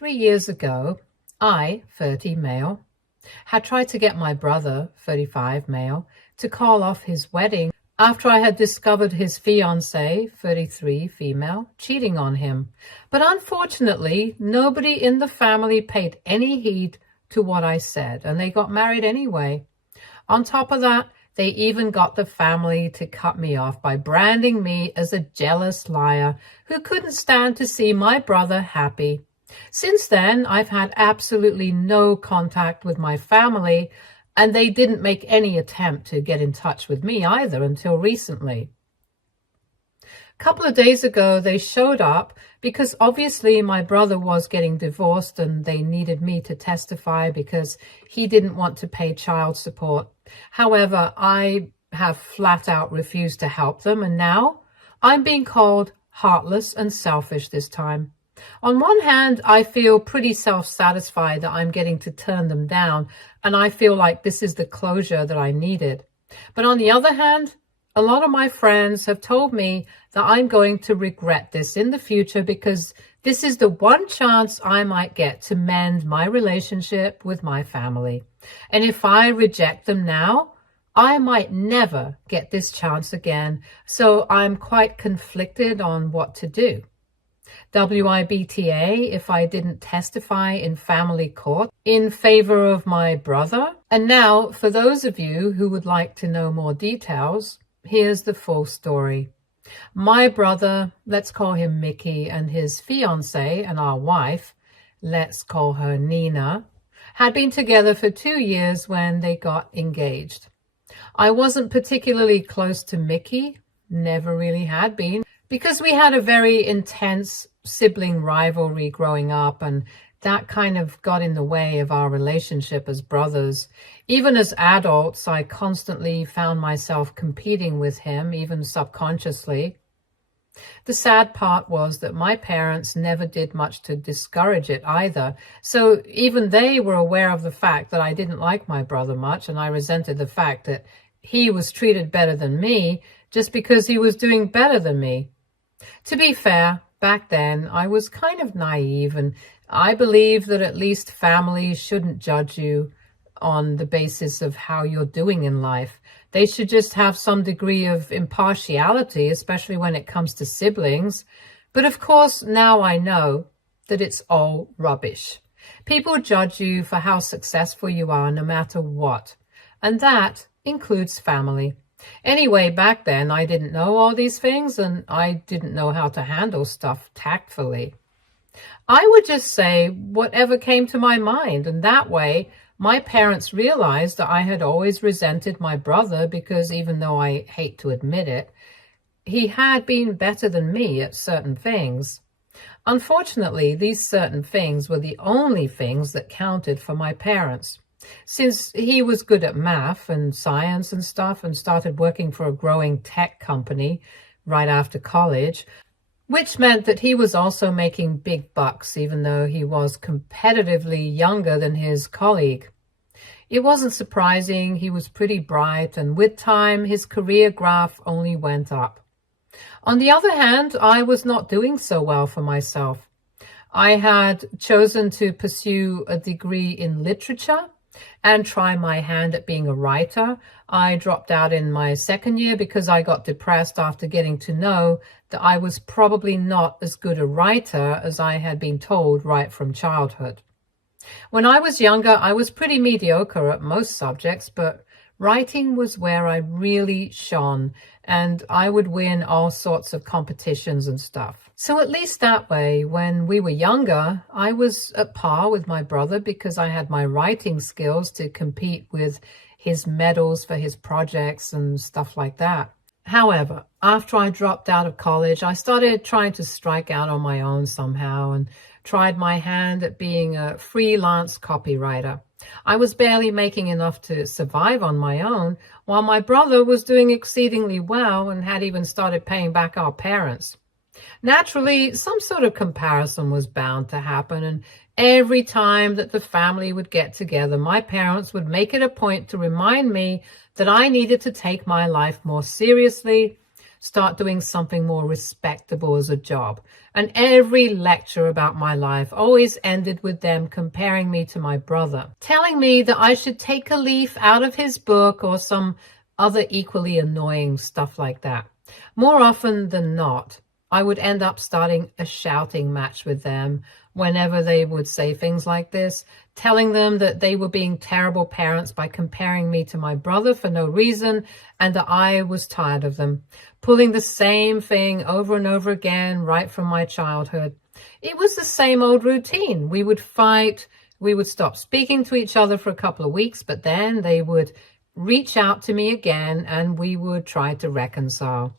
3 years ago, I, 30 male, had tried to get my brother, 35 male, to call off his wedding after I had discovered his fiancée, 33 female, cheating on him. But unfortunately, nobody in the family paid any heed to what I said, and they got married anyway. On top of that, they even got the family to cut me off by branding me as a jealous liar who couldn't stand to see my brother happy. Since then, I've had absolutely no contact with my family, and they didn't make any attempt to get in touch with me either until recently. A couple of days ago, they showed up because obviously my brother was getting divorced and they needed me to testify because he didn't want to pay child support. However, I have flat out refused to help them, and now I'm being called heartless and selfish this time. On one hand, I feel pretty self-satisfied that I'm getting to turn them down, and I feel like this is the closure that I needed. But on the other hand, a lot of my friends have told me that I'm going to regret this in the future because this is the one chance I might get to mend my relationship with my family. And if I reject them now, I might never get this chance again. So I'm quite conflicted on what to do. WIBTA if I didn't testify in family court in favor of my brother. And now, for those of you who would like to know more details, here's the full story. My brother, let's call him Mickey, and his fiancée and our wife, let's call her Nina, had been together for 2 years when they got engaged. I wasn't particularly close to Mickey, never really had been, because we had a very intense sibling rivalry growing up, and that kind of got in the way of our relationship as brothers. Even as adults, I constantly found myself competing with him, even subconsciously. The sad part was that my parents never did much to discourage it either. So even they were aware of the fact that I didn't like my brother much, and I resented the fact that he was treated better than me just because he was doing better than me. To be fair, back then I was kind of naive, and I believe that at least family shouldn't judge you on the basis of how you're doing in life. They should just have some degree of impartiality, especially when it comes to siblings. But of course, now I know that it's all rubbish. People judge you for how successful you are no matter what, and that includes family. Anyway, back then I didn't know all these things, and I didn't know how to handle stuff tactfully. I would just say whatever came to my mind, and that way my parents realized that I had always resented my brother because, even though I hate to admit it, he had been better than me at certain things. Unfortunately, these certain things were the only things that counted for my parents. Since he was good at math and science and stuff and started working for a growing tech company right after college, which meant that he was also making big bucks even though he was competitively younger than his colleague. It wasn't surprising, he was pretty bright, and with time his career graph only went up. On the other hand, I was not doing so well for myself. I had chosen to pursue a degree in literature and try my hand at being a writer. I dropped out in my second year because I got depressed after getting to know that I was probably not as good a writer as I had been told right from childhood. When I was younger, I was pretty mediocre at most subjects, but writing was where I really shone, and I would win all sorts of competitions and stuff. So at least that way, when we were younger, I was at par with my brother because I had my writing skills to compete with his medals for his projects and stuff like that. However, after I dropped out of college, I started trying to strike out on my own somehow and tried my hand at being a freelance copywriter. I was barely making enough to survive on my own, while my brother was doing exceedingly well and had even started paying back our parents. Naturally, some sort of comparison was bound to happen, and every time that the family would get together, my parents would make it a point to remind me that I needed to take my life more seriously, start doing something more respectable as a job. And every lecture about my life always ended with them comparing me to my brother, telling me that I should take a leaf out of his book or some other equally annoying stuff like that. More often than not, I would end up starting a shouting match with them whenever they would say things like this, telling them that they were being terrible parents by comparing me to my brother for no reason, and that I was tired of them, pulling the same thing over and over again right from my childhood. It was the same old routine. We would fight, we would stop speaking to each other for a couple of weeks, but then they would reach out to me again and we would try to reconcile.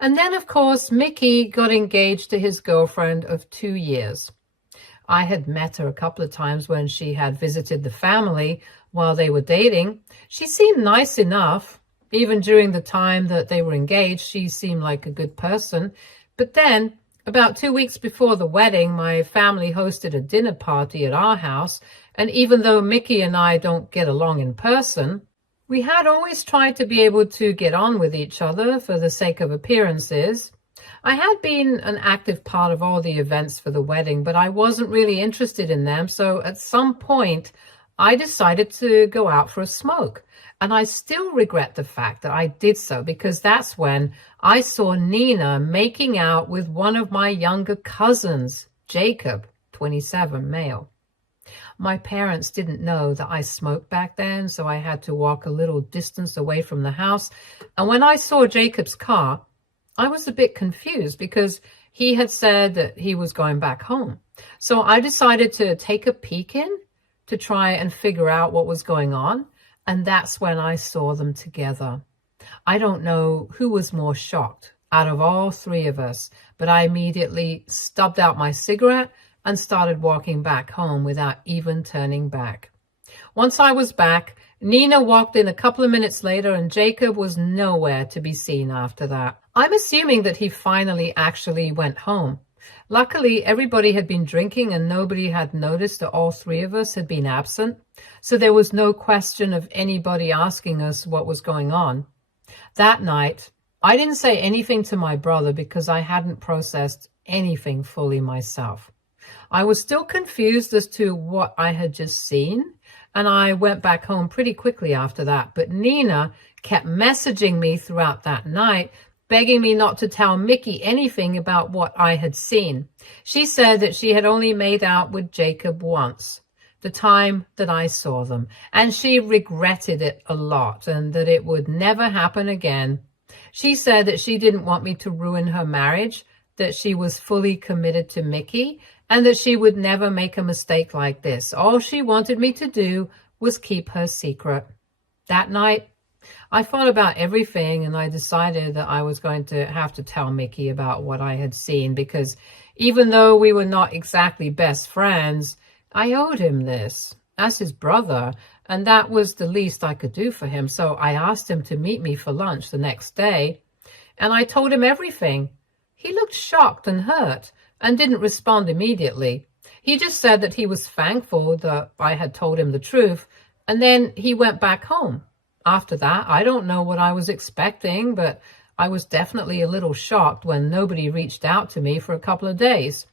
And then, of course, Mickey got engaged to his girlfriend of 2 years. I had met her a couple of times when she had visited the family while they were dating. She seemed nice enough. Even during the time that they were engaged, she seemed like a good person. But then, about 2 weeks before the wedding, my family hosted a dinner party at our house. And even though Mickey and I don't get along in person, we had always tried to be able to get on with each other for the sake of appearances. I had been an active part of all the events for the wedding, but I wasn't really interested in them. So at some point, I decided to go out for a smoke. And I still regret the fact that I did so, because that's when I saw Nina making out with one of my younger cousins, Jacob, 27, male. My parents didn't know that I smoked back then, so I had to walk a little distance away from the house. And when I saw Jacob's car, I was a bit confused because he had said that he was going back home. So I decided to take a peek in to try and figure out what was going on. And that's when I saw them together. I don't know who was more shocked out of all three of us, but I immediately stubbed out my cigarette and started walking back home without even turning back. Once I was back, Nina walked in a couple of minutes later and Jacob was nowhere to be seen after that. I'm assuming that he finally actually went home. Luckily, everybody had been drinking and nobody had noticed that all three of us had been absent, so there was no question of anybody asking us what was going on. That night, I didn't say anything to my brother because I hadn't processed anything fully myself. I was still confused as to what I had just seen, and I went back home pretty quickly after that. But Nina kept messaging me throughout that night, begging me not to tell Mickey anything about what I had seen. She said that she had only made out with Jacob once, the time that I saw them, and she regretted it a lot and that it would never happen again. She said that she didn't want me to ruin her marriage, that she was fully committed to Mickey, and that she would never make a mistake like this. All she wanted me to do was keep her secret. That night, I thought about everything and I decided that I was going to have to tell Mickey about what I had seen, because even though we were not exactly best friends, I owed him this as his brother, and that was the least I could do for him. So I asked him to meet me for lunch the next day, and I told him everything. He looked shocked and hurt and didn't respond immediately. He just said that he was thankful that I had told him the truth, and then he went back home. After that, I don't know what I was expecting, but I was definitely a little shocked when nobody reached out to me for a couple of days.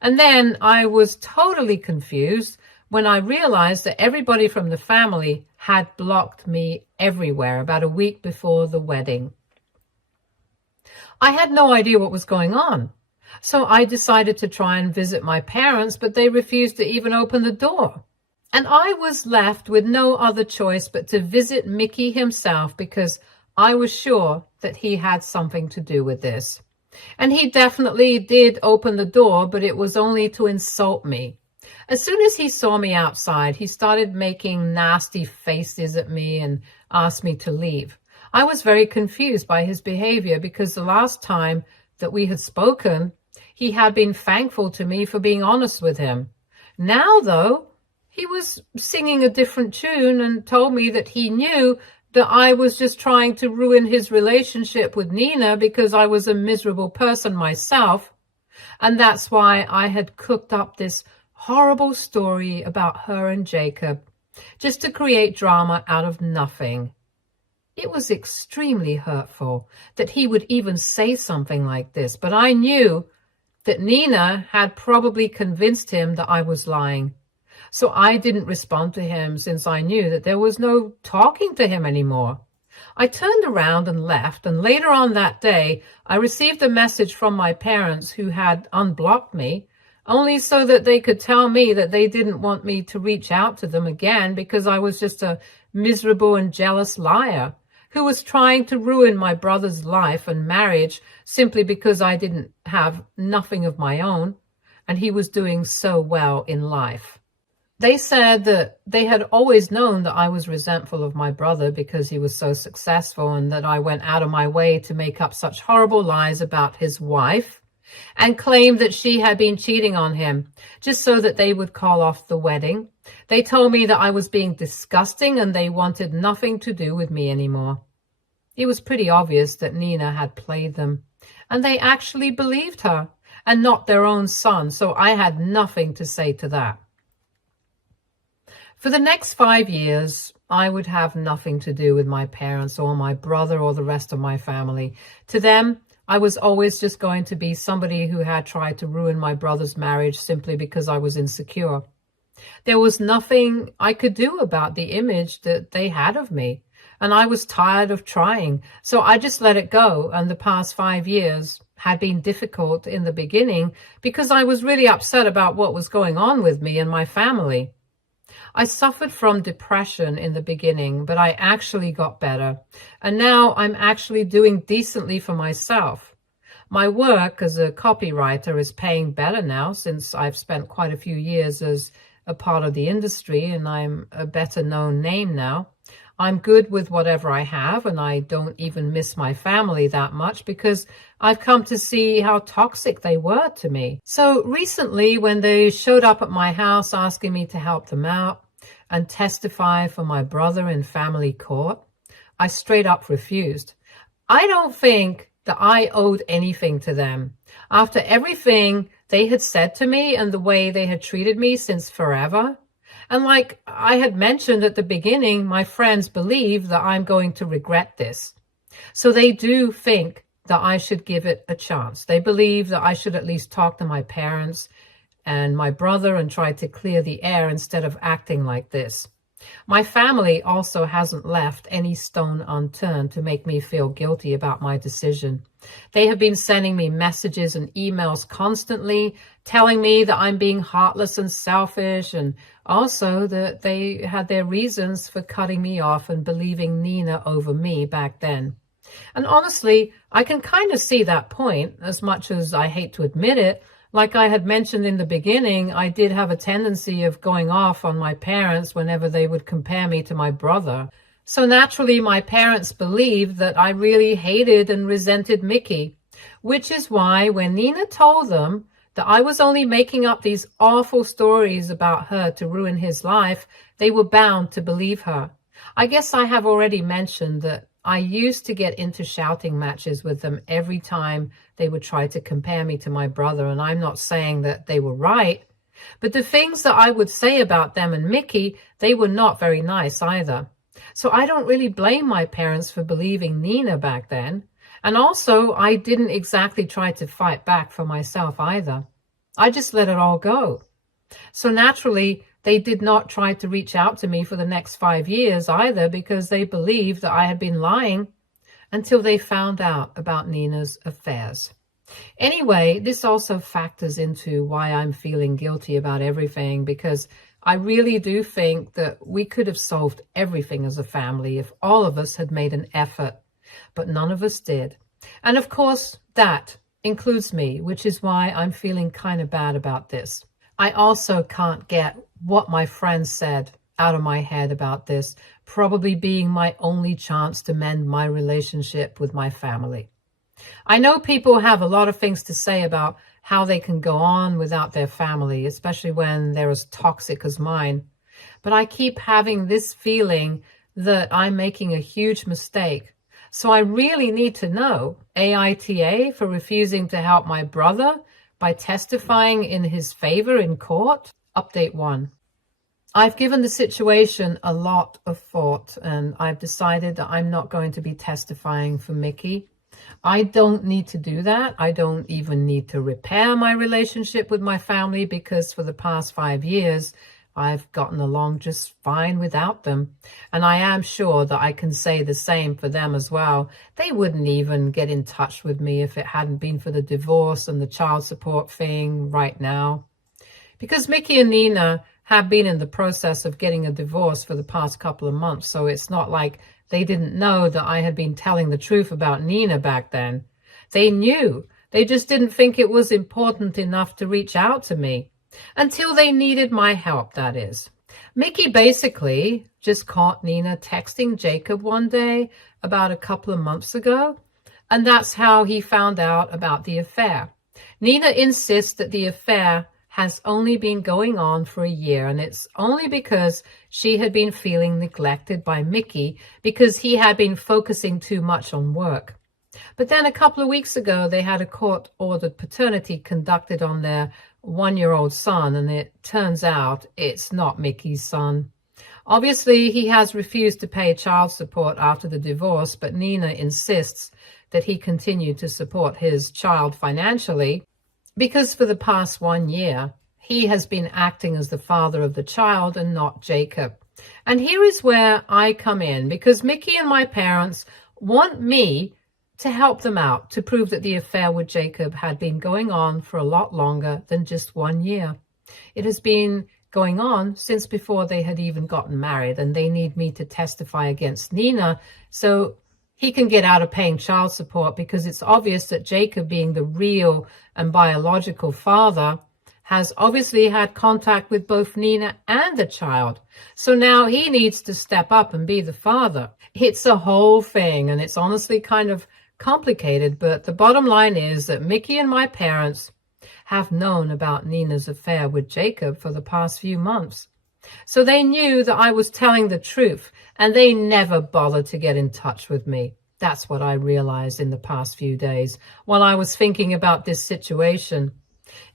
And then I was totally confused when I realized that everybody from the family had blocked me everywhere about a week before the wedding. I had no idea what was going on. So I decided to try and visit my parents, but they refused to even open the door. And I was left with no other choice but to visit Mickey himself, because I was sure that he had something to do with this. And he definitely did open the door, but it was only to insult me. As soon as he saw me outside, he started making nasty faces at me and asked me to leave. I was very confused by his behavior, because the last time that we had spoken, he had been thankful to me for being honest with him. Now, though, he was singing a different tune and told me that he knew that I was just trying to ruin his relationship with Nina because I was a miserable person myself. And that's why I had cooked up this horrible story about her and Jacob, just to create drama out of nothing. It was extremely hurtful that he would even say something like this, but I knew that Nina had probably convinced him that I was lying. So I didn't respond to him since I knew that there was no talking to him anymore. I turned around and left, and later on that day, I received a message from my parents who had unblocked me, only so that they could tell me that they didn't want me to reach out to them again because I was just a miserable and jealous liar who was trying to ruin my brother's life and marriage simply because I didn't have nothing of my own, and he was doing so well in life. They said that they had always known that I was resentful of my brother because he was so successful and that I went out of my way to make up such horrible lies about his wife and claimed that she had been cheating on him just so that they would call off the wedding. They told me that I was being disgusting and they wanted nothing to do with me anymore. It was pretty obvious that Nina had played them, and they actually believed her and not their own son, so I had nothing to say to that. For the next 5 years, I would have nothing to do with my parents or my brother or the rest of my family. To them, I was always just going to be somebody who had tried to ruin my brother's marriage simply because I was insecure. There was nothing I could do about the image that they had of me, and I was tired of trying, so I just let it go, and the past 5 years had been difficult in the beginning because I was really upset about what was going on with me and my family. I suffered from depression in the beginning, but I actually got better. And now I'm actually doing decently for myself. My work as a copywriter is paying better now since I've spent quite a few years as a part of the industry and I'm a better known name now. I'm good with whatever I have, and I don't even miss my family that much because I've come to see how toxic they were to me. So recently, when they showed up at my house asking me to help them out and testify for my brother in family court, I straight up refused. I don't think that I owed anything to them. After everything they had said to me and the way they had treated me since forever, and like I had mentioned at the beginning, my friends believe that I'm going to regret this. So they do think that I should give it a chance. They believe that I should at least talk to my parents and my brother and try to clear the air instead of acting like this. My family also hasn't left any stone unturned to make me feel guilty about my decision. They have been sending me messages and emails constantly, telling me that I'm being heartless and selfish, and also that they had their reasons for cutting me off and believing Nina over me back then. And honestly, I can kind of see that point, as much as I hate to admit it. Like I had mentioned in the beginning, I did have a tendency of going off on my parents whenever they would compare me to my brother. So naturally, my parents believed that I really hated and resented Mickey, which is why when Nina told them that I was only making up these awful stories about her to ruin his life, they were bound to believe her. I guess I have already mentioned that I used to get into shouting matches with them every time they would try to compare me to my brother, and I'm not saying that they were right, but the things that I would say about them and Mickey, they were not very nice either. So I don't really blame my parents for believing Nina back then, and also I didn't exactly try to fight back for myself either. I just let it all go. So naturally, they did not try to reach out to me for the next 5 years either because they believed that I had been lying until they found out about Nina's affairs. Anyway, this also factors into why I'm feeling guilty about everything, because I really do think that we could have solved everything as a family if all of us had made an effort, but none of us did. And of course, that includes me, which is why I'm feeling kind of bad about this. I also can't get what my friends said out of my head about this, probably being my only chance to mend my relationship with my family. I know people have a lot of things to say about how they can go on without their family, especially when they're as toxic as mine. But I keep having this feeling that I'm making a huge mistake. So I really need to know AITA for refusing to help my brother by testifying in his favor in court. Update 1. I've given the situation a lot of thought, and I've decided that I'm not going to be testifying for Mickey. I don't need to do that. I don't even need to repair my relationship with my family, because for the past 5 years, I've gotten along just fine without them. And I am sure that I can say the same for them as well. They wouldn't even get in touch with me if it hadn't been for the divorce and the child support thing right now. Because Mickey and Nina have been in the process of getting a divorce for the past couple of months, so it's not like they didn't know that I had been telling the truth about Nina back then. They knew. They just didn't think it was important enough to reach out to me. Until they needed my help, that is. Mickey basically just caught Nina texting Jacob one day about a couple of months ago, and that's how he found out about the affair. Nina insists that the affair has only been going on for a year, and it's only because she had been feeling neglected by Mickey because he had been focusing too much on work. But then a couple of weeks ago, they had a court-ordered paternity conducted on their 1-year-old son, and it turns out it's not Mickey's son. Obviously, he has refused to pay child support after the divorce, but Nina insists that he continue to support his child financially, because for the past 1 year, he has been acting as the father of the child and not Jacob. And here is where I come in, because Mickey and my parents want me to help them out, to prove that the affair with Jacob had been going on for a lot longer than just 1 year. It has been going on since before they had even gotten married, and they need me to testify against Nina so he can get out of paying child support, because it's obvious that Jacob, being the real and biological father, has obviously had contact with both Nina and the child. So now he needs to step up and be the father. It's a whole thing, and it's honestly kind of complicated, but the bottom line is that Mickey and my parents have known about Nina's affair with Jacob for the past few months. So they knew that I was telling the truth, and they never bothered to get in touch with me. That's what I realized in the past few days while I was thinking about this situation.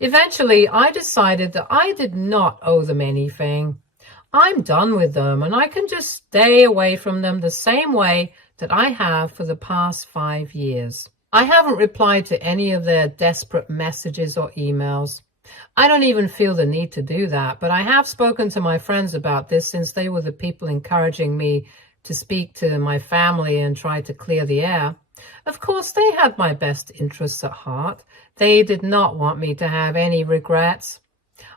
Eventually, I decided that I did not owe them anything. I'm done with them, and I can just stay away from them the same way that I have for the past 5 years. I haven't replied to any of their desperate messages or emails. I don't even feel the need to do that, but I have spoken to my friends about this, since they were the people encouraging me to speak to my family and try to clear the air. Of course, they had my best interests at heart. They did not want me to have any regrets.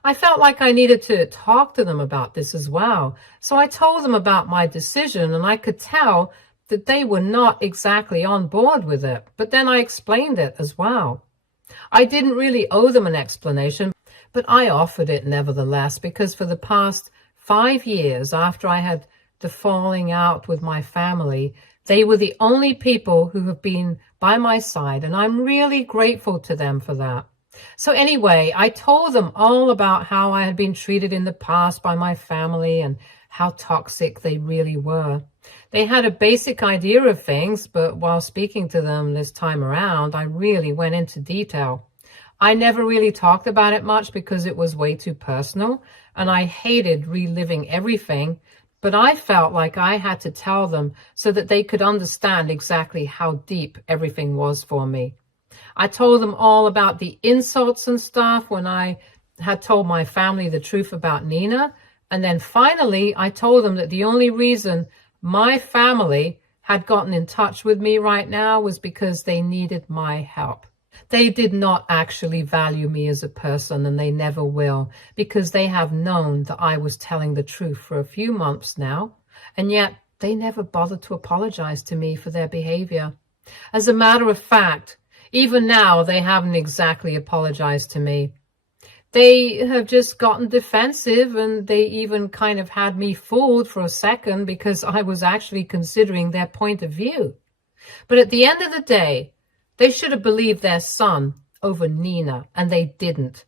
I felt like I needed to talk to them about this as well, so I told them about my decision, and I could tell that they were not exactly on board with it, but then I explained it as well. I didn't really owe them an explanation, but I offered it nevertheless, because for the past 5 years after I had the falling out with my family, they were the only people who have been by my side, and I'm really grateful to them for that. So anyway, I told them all about how I had been treated in the past by my family and how toxic they really were. They had a basic idea of things, but while speaking to them this time around, I really went into detail. I never really talked about it much because it was way too personal, and I hated reliving everything, but I felt like I had to tell them so that they could understand exactly how deep everything was for me. I told them all about the insults and stuff when I had told my family the truth about Nina, and then finally I told them that the only reason my family had gotten in touch with me right now was because they needed my help. They did not actually value me as a person, and they never will, because they have known that I was telling the truth for a few months now, and yet they never bothered to apologize to me for their behavior. As a matter of fact, even now they haven't exactly apologized to me. They have just gotten defensive, and they even kind of had me fooled for a second because I was actually considering their point of view. But at the end of the day, they should have believed their son over Nina, and they didn't.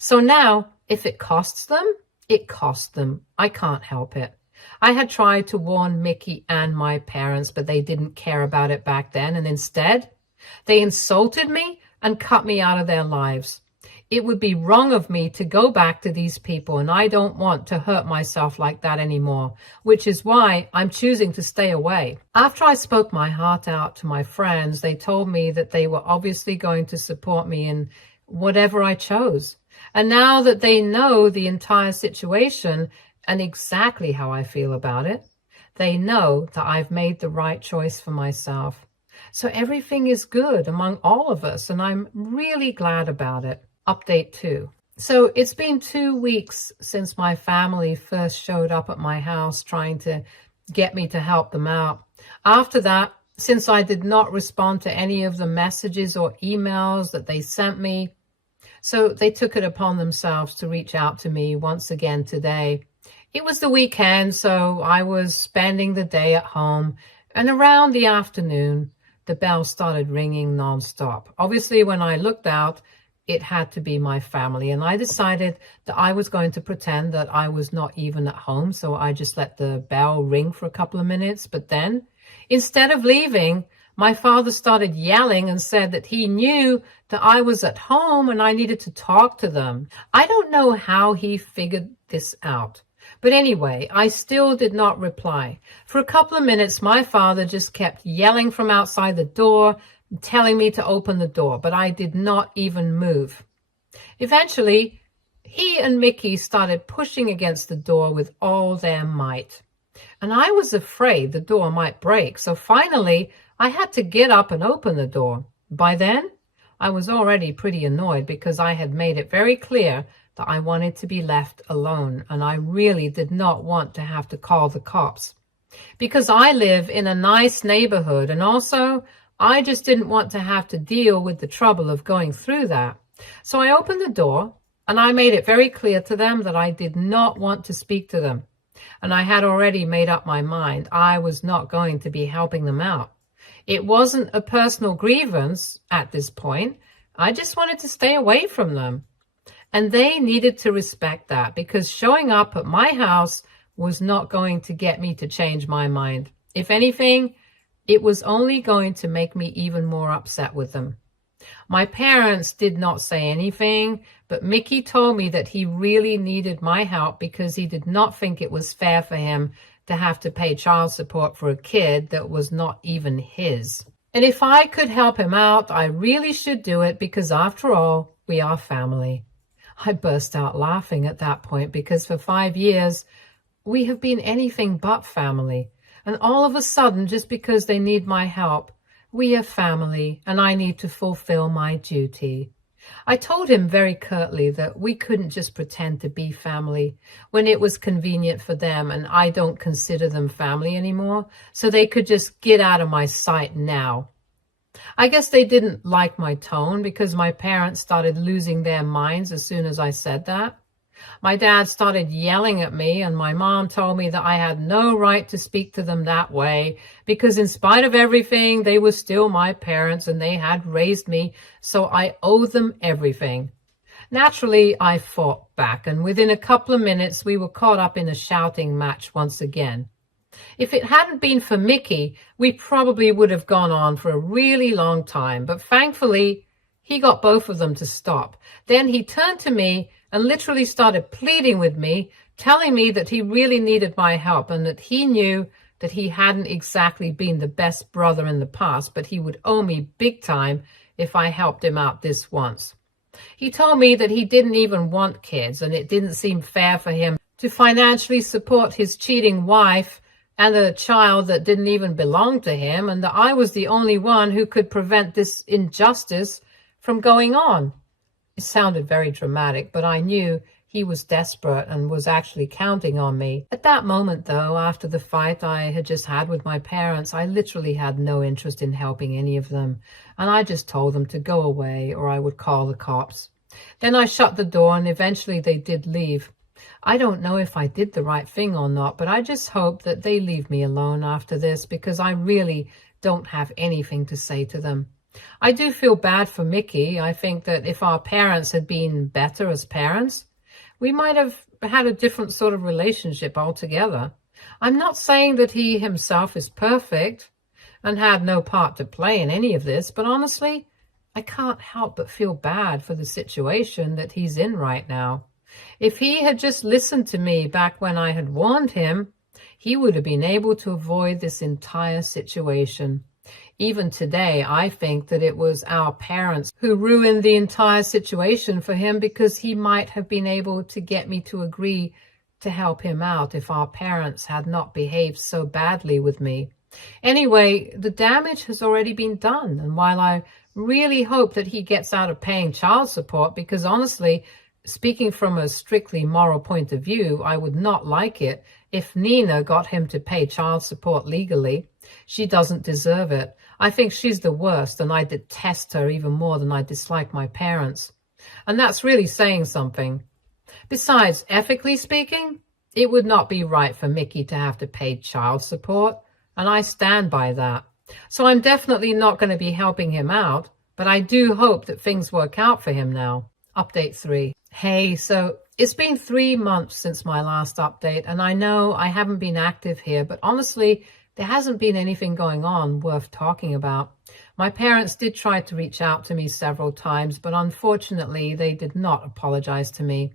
So now, if it costs them, it costs them. I can't help it. I had tried to warn Mickey and my parents, but they didn't care about it back then, and instead, they insulted me and cut me out of their lives. It would be wrong of me to go back to these people, and I don't want to hurt myself like that anymore, which is why I'm choosing to stay away. After I spoke my heart out to my friends, they told me that they were obviously going to support me in whatever I chose. And now that they know the entire situation and exactly how I feel about it, they know that I've made the right choice for myself. So everything is good among all of us, and I'm really glad about it. Update 2. So it's been 2 weeks since my family first showed up at my house trying to get me to help them out. After that, since I did not respond to any of the messages or emails that they sent me, so they took it upon themselves to reach out to me once again today. It was the weekend, so I was spending the day at home, and around the afternoon, the bell started ringing nonstop. Obviously, when I looked out, it had to be my family, and I decided that I was going to pretend that I was not even at home, so I just let the bell ring for a couple of minutes. But then, instead of leaving, my father started yelling and said that he knew that I was at home and I needed to talk to them. I don't know how he figured this out. But anyway, I still did not reply. For a couple of minutes, my father just kept yelling from outside the door, telling me to open the door, but I did not even move. Eventually, he and Mickey started pushing against the door with all their might. And I was afraid the door might break, so finally, I had to get up and open the door. By then, I was already pretty annoyed because I had made it very clear that I wanted to be left alone, and I really did not want to have to call the cops. Because I live in a nice neighborhood, and also I just didn't want to have to deal with the trouble of going through that. So I opened the door, and I made it very clear to them that I did not want to speak to them. And I had already made up my mind. I was not going to be helping them out. It wasn't a personal grievance at this point. I just wanted to stay away from them. And they needed to respect that, because showing up at my house was not going to get me to change my mind. If anything, it was only going to make me even more upset with them. My parents did not say anything, but Mickey told me that he really needed my help because he did not think it was fair for him to have to pay child support for a kid that was not even his. And if I could help him out, I really should do it because after all, we are family. I burst out laughing at that point because for 5 years, we have been anything but family. And all of a sudden, just because they need my help, we are family and I need to fulfill my duty. I told him very curtly that we couldn't just pretend to be family when it was convenient for them and I don't consider them family anymore, so they could just get out of my sight now. I guess they didn't like my tone because my parents started losing their minds as soon as I said that. My dad started yelling at me, and my mom told me that I had no right to speak to them that way because in spite of everything, they were still my parents and they had raised me, so I owe them everything. Naturally, I fought back, and within a couple of minutes, we were caught up in a shouting match once again. If it hadn't been for Mickey, we probably would have gone on for a really long time, but thankfully, he got both of them to stop. Then he turned to me and literally started pleading with me, telling me that he really needed my help and that he knew that he hadn't exactly been the best brother in the past, but he would owe me big time if I helped him out this once. He told me that he didn't even want kids and it didn't seem fair for him to financially support his cheating wife and a child that didn't even belong to him, and that I was the only one who could prevent this injustice from going on. It sounded very dramatic, but I knew he was desperate and was actually counting on me. At that moment, though, after the fight I had just had with my parents, I literally had no interest in helping any of them, and I just told them to go away or I would call the cops. Then I shut the door and eventually they did leave. I don't know if I did the right thing or not, but I just hope that they leave me alone after this because I really don't have anything to say to them. I do feel bad for Mickey. I think that if our parents had been better as parents, we might have had a different sort of relationship altogether. I'm not saying that he himself is perfect and had no part to play in any of this, but honestly, I can't help but feel bad for the situation that he's in right now. If he had just listened to me back when I had warned him, he would have been able to avoid this entire situation. Even today, I think that it was our parents who ruined the entire situation for him, because he might have been able to get me to agree to help him out if our parents had not behaved so badly with me. Anyway, the damage has already been done, and while I really hope that he gets out of paying child support, because honestly, speaking from a strictly moral point of view, I would not like it if Nina got him to pay child support legally. She doesn't deserve it. I think she's the worst, and I detest her even more than I dislike my parents. And that's really saying something. Besides, ethically speaking, it would not be right for Mickey to have to pay child support, and I stand by that. So I'm definitely not going to be helping him out, but I do hope that things work out for him now. Update 3. Hey, so it's been 3 months since my last update, and I know I haven't been active here, but honestly, there hasn't been anything going on worth talking about. My parents did try to reach out to me several times, but unfortunately, they did not apologize to me.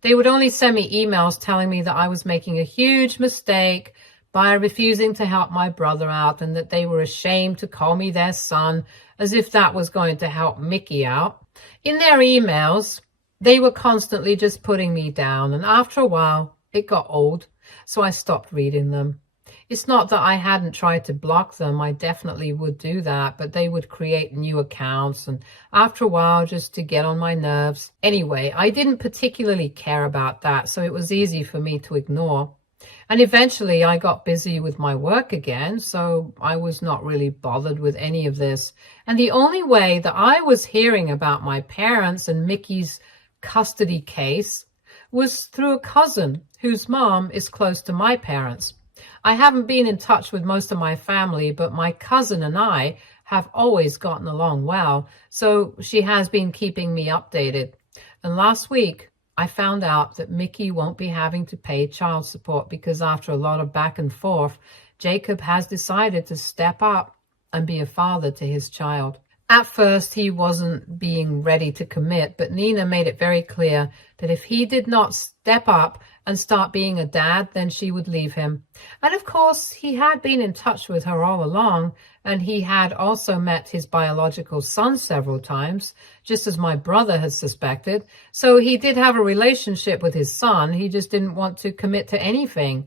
They would only send me emails telling me that I was making a huge mistake by refusing to help my brother out, and that they were ashamed to call me their son, as if that was going to help Mickey out. In their emails, they were constantly just putting me down, and after a while, it got old, so I stopped reading them. It's not that I hadn't tried to block them. I definitely would do that, but they would create new accounts, and after a while, just to get on my nerves. Anyway, I didn't particularly care about that, so it was easy for me to ignore. And eventually I got busy with my work again, so I was not really bothered with any of this. And the only way that I was hearing about my parents and Mickey's custody case was through a cousin whose mom is close to my parents. I haven't been in touch with most of my family, but my cousin and I have always gotten along well, so she has been keeping me updated. And last week, I found out that Mickey won't be having to pay child support because after a lot of back and forth, Jacob has decided to step up and be a father to his child. At first, he wasn't being ready to commit, but Nina made it very clear that if he did not step up and start being a dad, then she would leave him. And of course, he had been in touch with her all along, and he had also met his biological son several times, just as my brother had suspected. So he did have a relationship with his son. He just didn't want to commit to anything.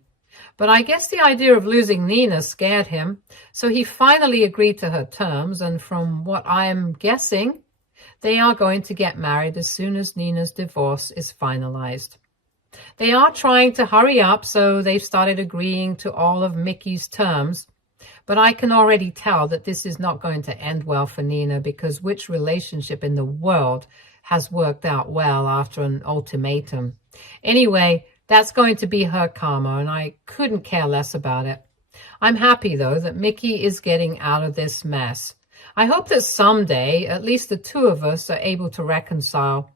But I guess the idea of losing Nina scared him, so he finally agreed to her terms, and from what I am guessing, they are going to get married as soon as Nina's divorce is finalized. They are trying to hurry up, so they've started agreeing to all of Mickey's terms, but I can already tell that this is not going to end well for Nina, because which relationship in the world has worked out well after an ultimatum? Anyway, that's going to be her karma, and I couldn't care less about it. I'm happy, though, that Mickey is getting out of this mess. I hope that someday, at least the two of us are able to reconcile.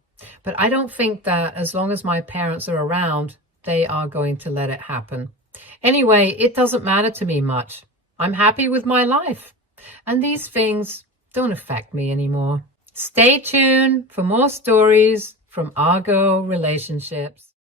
But I don't think that as long as my parents are around, they are going to let it happen. Anyway, it doesn't matter to me much. I'm happy with my life, and these things don't affect me anymore. Stay tuned for more stories from Argo Relationships.